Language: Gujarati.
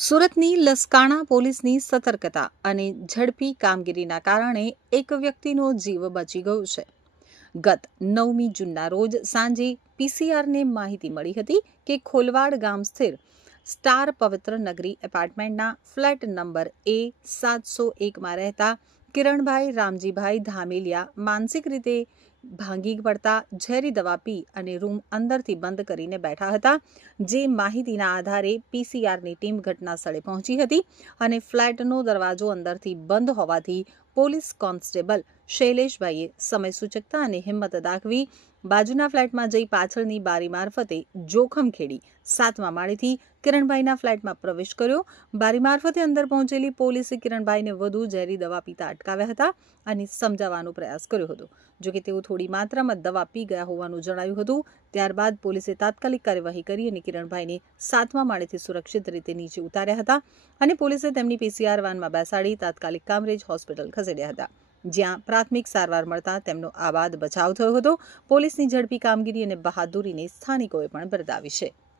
સુરતની લસકાણા પોલીસની સતર્કતા અને ઝડપી કામગીરીના કારણે એક વ્યક્તિનો જીવ બચી ગયો છે. ગત 9મી જૂનના રોજ સાંજે પીસીઆરને માહિતી મળી હતી કે ખોલવાડ ગામ સ્થિર સ્ટાર પવિત્ર નગરી એપાર્ટમેન્ટના ફ્લેટ નંબર A701માં રહેતા કિરણભાઈ રામજીભાઈ ધામેલિયા માનસિક રીતે ભાંગી પડતા ઝેરી દવા પી અને રૂમ અંદરથી બંધ કરીને બેઠા હતા. જે માહિતીના આધારે પીસીઆરની ટીમ ઘટના સ્થળે પહોંચી હતી અને ફ્લેટનો દરવાજો અંદરથી બંધ હોવાથી પોલીસ કોન્સ્ટેબલ શૈલેષભાઈએ સમય સૂચકતા અને હિંમત દાખવી બાજુના ફ્લેટમાં જઈ પાછળની બારી મારફતે જોખમ ખેડી 7મા માળેથી કિરણભાઈના ફ્લેટમાં પ્રવેશ કર્યો. બારી મારફતે અંદર પહોંચેલી પોલીસે કિરણભાઈને વધુ ઝેરી દવા પીતા અટકાવ્યા હતા અને સમજાવવાનો પ્રયાસ કર્યો હતો. જોકે તેઓ થોડી માત્રામાં દવા પી ગયા હોવાનું જણાયું હતું. ત્યારબાદ પોલીસે તાત્કાલિક કાર્યવાહી કરી અને કિરણભાઈને 7મા માળેથી સુરક્ષિત રીતે નીચે ઉતાર્યા હતા અને પોલીસે તેમની પીસીઆર વાનમાં બેસાડી તાત્કાલિક કામરેજ હોસ્પિટલ ખસેડ્યા હતા, જ્યાં પ્રાથમિક સારવાર મળતા તેમનો આબાદ બચાવ થયો હતો. પોલીસની ઝડપી કામગીરી અને બહાદુરીને સ્થાનિકોએ પણ બિરદાવી છે.